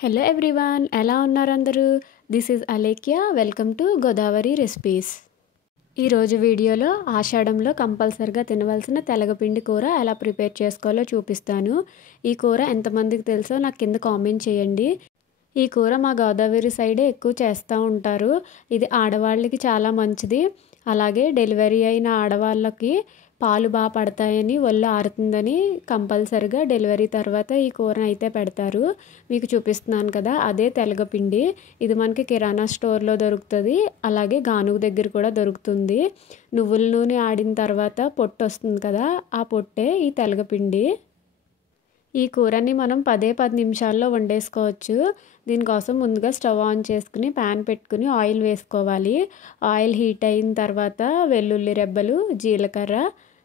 Hello everyone, ఎలా ఉన్నారు అందరూ? This is Alekhya. Welcome to Godavari recipes. ఈరోజు వీడియోలో ఆషాఢంలో కంపల్సరిగా తినవలసిన తెలగపిండి కూర ఎలా ప్రిపేర్ చేసుకోవాలో చూపిస్తాను. ఈ కూర ఎంతమందికి తెలుసో నాకు కింద కామెంట్ చేయండి. ఈ కూర మా గోదావరి సైడే ఎక్కువ చేస్తూ ఉంటారు. ఇది ఆడవాళ్ళకి చాలా మంచిది. అలాగే డెలివరీ అయిన ఆడవాళ్ళకి పాలు బాగా పడతాయని, ఒళ్ళు ఆరుతుందని కంపల్సరిగా డెలివరీ తర్వాత ఈ కూరను అయితే పెడతారు. మీకు చూపిస్తున్నాను కదా, అదే తెలగపిండి. ఇది మనకి కిరాణా స్టోర్లో దొరుకుతుంది. అలాగే గానుగ దగ్గర కూడా దొరుకుతుంది. నువ్వుల నూనె ఆడిన తర్వాత పొట్టు వస్తుంది కదా, ఆ పొట్టే ఈ తెలగపిండి. ఈ కూరని మనం 10 నిమిషాల్లో వండేసుకోవచ్చు. దీనికోసం ముందుగా స్టవ్ ఆన్ చేసుకుని ప్యాన్ పెట్టుకుని ఆయిల్ వేసుకోవాలి. ఆయిల్ హీట్ అయిన తర్వాత వెల్లుల్లి రెబ్బలు, జీలకర్ర,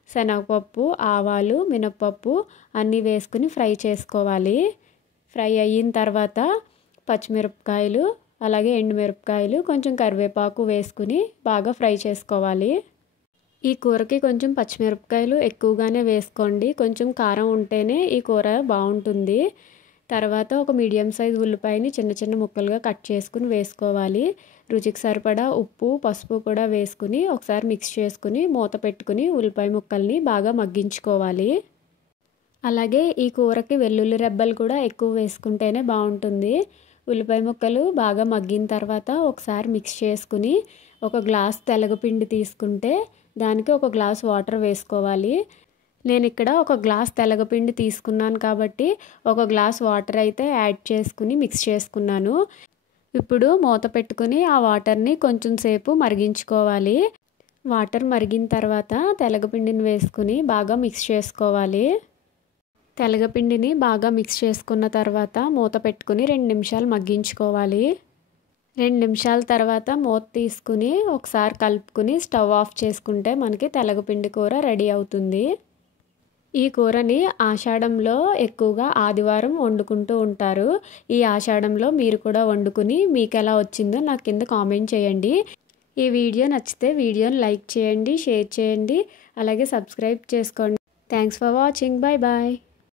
శనగపప్పు, ఆవాలు, మినప్పప్పు అన్నీ వేసుకుని ఫ్రై చేసుకోవాలి. ఫ్రై అయిన తర్వాత పచ్చిమిరపకాయలు, అలాగే ఎండుమిరపకాయలు, కొంచెం కరివేపాకు వేసుకుని బాగా ఫ్రై చేసుకోవాలి. ఈ కూరకి కొంచెం పచ్చిమిరపకాయలు ఎక్కువగానే వేసుకోండి. కొంచెం కారం ఉంటేనే ఈ కూర బాగుంటుంది. తర్వాత ఒక మీడియం సైజ్ ఉల్లిపాయని చిన్న చిన్న ముక్కలుగా కట్ చేసుకుని వేసుకోవాలి. రుచికి సరిపడా ఉప్పు, పసుపు కూడా వేసుకుని ఒకసారి మిక్స్ చేసుకుని మూత పెట్టుకుని ఉల్లిపాయ ముక్కల్ని బాగా మగ్గించుకోవాలి. అలాగే ఈ కూరకి వెల్లుల్లి రెబ్బలు కూడా ఎక్కువ వేసుకుంటేనే బాగుంటుంది. ఉల్లిపాయ ముక్కలు బాగా మగ్గిన తర్వాత ఒకసారి మిక్స్ చేసుకుని ఒక గ్లాస్ తెలగపిండి తీసుకుంటే దానికి ఒక గ్లాస్ వాటర్ వేసుకోవాలి. నేను ఇక్కడ ఒక గ్లాస్ తెలగపిండి తీసుకున్నాను కాబట్టి ఒక గ్లాస్ వాటర్ అయితే యాడ్ చేసుకుని మిక్స్ చేసుకున్నాను. ఇప్పుడు మూత పెట్టుకుని ఆ వాటర్ని కొంచెం సేపు మరిగించుకోవాలి. వాటర్ మరిగిన తర్వాత తెలగపిండిని వేసుకుని బాగా మిక్స్ చేసుకోవాలి. తెలగపిండిని బాగా మిక్స్ చేసుకున్న తర్వాత మూత పెట్టుకుని 2 నిమిషాలు మగ్గించుకోవాలి. 2 నిమిషాల తర్వాత మూత తీసుకుని ఒకసారి కలుపుకుని స్టవ్ ఆఫ్ చేసుకుంటే మనకి తెలగపిండి కూర రెడీ అవుతుంది. ఈ కూరని ఆషాఢంలో ఎక్కువగా ఆదివారం వండుకుంటూ ఉంటారు. ఈ ఆషాఢంలో మీరు కూడా వండుకుని మీకు ఎలా వచ్చిందో నాకు కింద కామెంట్ చేయండి. ఈ వీడియో నచ్చితే వీడియోని లైక్ చేయండి, షేర్ చేయండి, అలాగే సబ్స్క్రైబ్ చేసుకోండి. Thanks for watching. Bye bye.